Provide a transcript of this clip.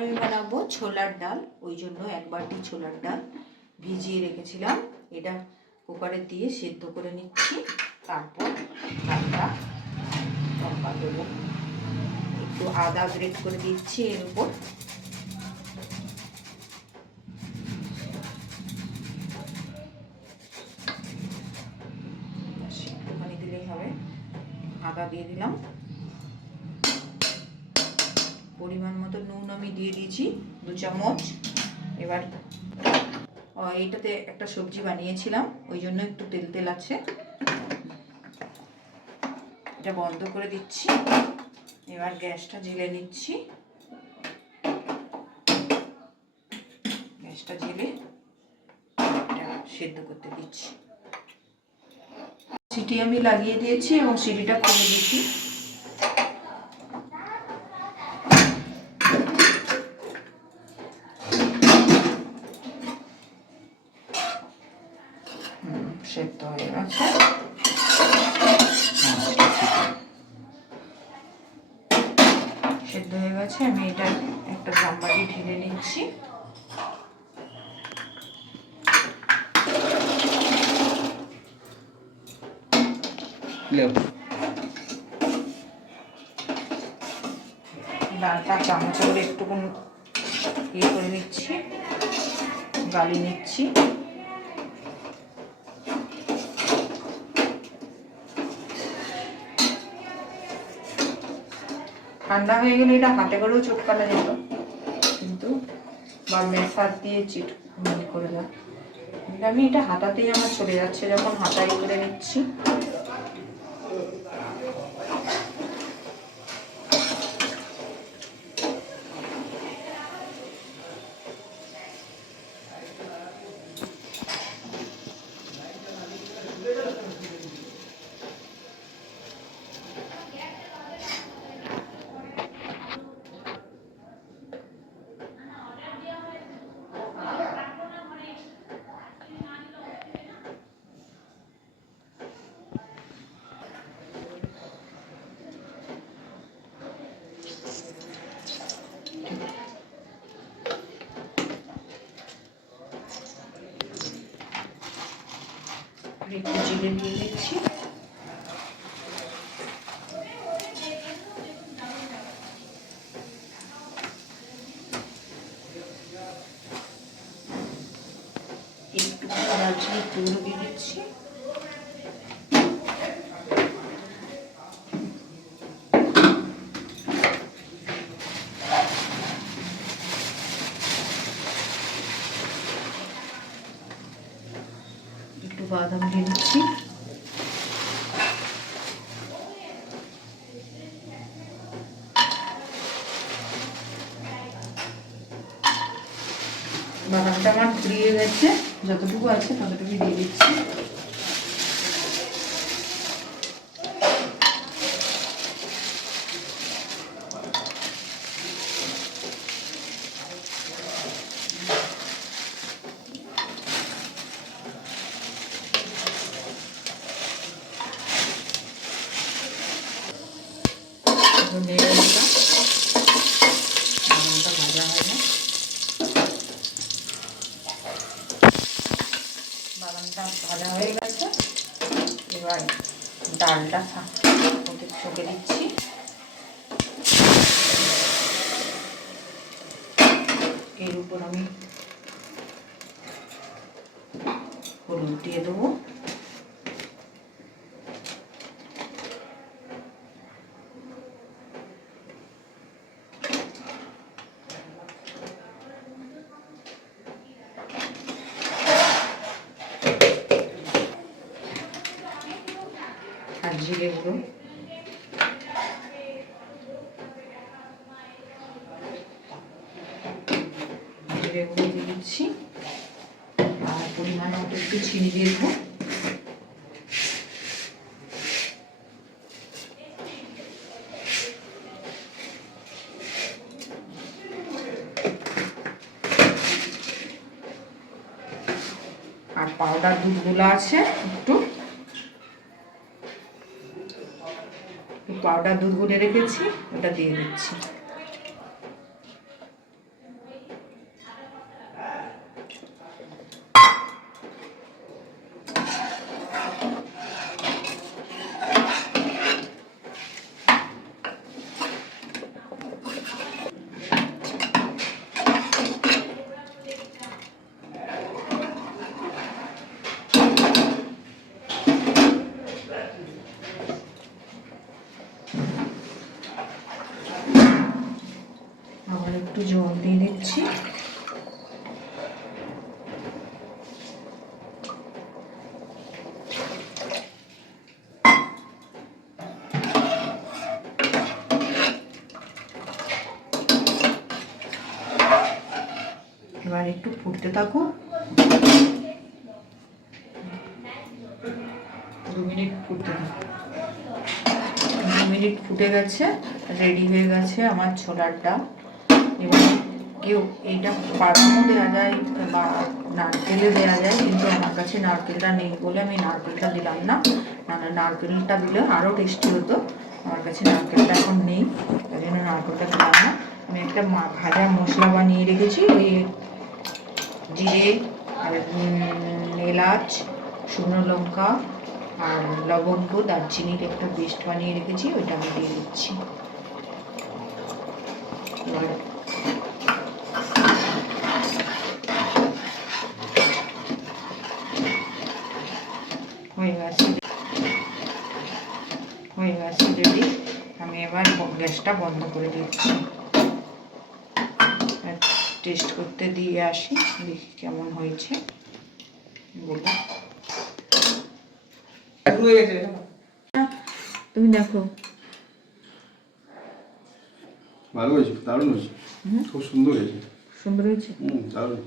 আমি বানাবো ছোলার ডাল, ওই জন্য 1 বাটি ছোলার ডাল ভিজিয়ে রেখেছিলাম। এটা কুকারে দিয়ে সেদ্ধ করে নিচ্ছি। তারপর ডালটা লঙ্কা দেবো, একটু আদা গ্রেট করে দিচ্ছি এর উপর। একটুখানি দিলেই হবে। আদা দিয়ে দিলাম, পরিমাণ মতো নুন আমি দিয়ে দিয়েছি 2 চামচ। এবার এইটাতে একটা সবজি বানিয়েছিলাম, ওই জন্য একটু তেল তেল আছে। এটা বন্ধ করে দিচ্ছি। এবার গ্যাসটা জ্বেলে নিচ্ছি। গ্যাসটা জ্বেলে এটা সেদ্ধ করতে দিচ্ছি। সিটি আমি লাগিয়ে দিয়েছি এবং সিটিটা খুলে দিচ্ছি। সেদ্ধ হয়ে গেছে। সেদ্ধ হয়ে গেছে। আমি এটা একটা গামলায় ঢেলে নিচ্ছি। ডালটা চামচ করে একটুকুন ইয়ে করে নিচ্ছি, গালি নিচ্ছি। ঠান্ডা হয়ে গেলে এটা হাতে করেও চটকানো যেত, কিন্তু বা মেশার দিয়ে করে দেয়। কিন্তু আমি এটা হাতাতেই আমার চলে যাচ্ছে, যখন হাতাই করে নিচ্ছি। একটু জিরে দিয়ে দিচ্ছি। একটু দারচিনি গুঁড়ো দিয়ে দিচ্ছি। একটু বাদাম দিয়ে দিচ্ছি। বাদামটা আমার ফুরিয়ে গেছে, যতটুকু আছে ততটুকু দিয়ে দিচ্ছি। বাদামটা ভাজা হয় না, বাদামটা ভাজা হয়ে গেছে। এবার ডালটা ছকে দিচ্ছি। এর উপর আমি হলুদ দিয়ে দেবো। আর জিরে গুঁড়ো। জিরে গুঁড়ো দিয়ে দিচ্ছি। আর পরিমাণ মতো একটু চিনি দিয়ে দেবো। আর পাউডার দুধগুলো আছে, একটু পাউডার দুধ গুলে রেখেছি, ওটা দিয়ে দিচ্ছি। একটু জল দিয়ে দিচ্ছি। এবার একটু ফুটতে থাকুক, 2 মিনিট ফুটতে থাকুক। 2 মিনিট ফুটে গেছে, রেডি হয়ে গেছে আমার ছোলার ডাল। এবার কেউ এইটা বাদামও দেওয়া যায় বা নারকেলও দেওয়া যায়, কিন্তু আমার কাছে নারকেলটা নেই বলে আমি নারকেলটা দিলাম না। নারকেলটা দিলে আরও টেস্টি হতো, আমার কাছে নারকেলটা এখন নেই, তাই জন্য নারকেলটা দিলাম না। আমি একটা ভাজা মশলা বানিয়ে রেখেছি, ওই জিরে আর এলাচ, শুকনো লঙ্কা আর লবঙ্গ দারচিনির একটা পেস্ট বানিয়ে রেখেছি, ওইটা আমি দিয়ে দিচ্ছি। এবার হয়ে গেছে রেডি। আমি এবার গ্যাসটা বন্ধ করে দিচ্ছি, টেস্ট করতে দিয়ে আসি, দেখি কেমন হয়েছে বলে। তুমি দেখো। ভালো হয়েছে, দারুণ হয়েছে, খুব সুন্দর হয়েছে। সুন্দর হয়েছে, দারুণ।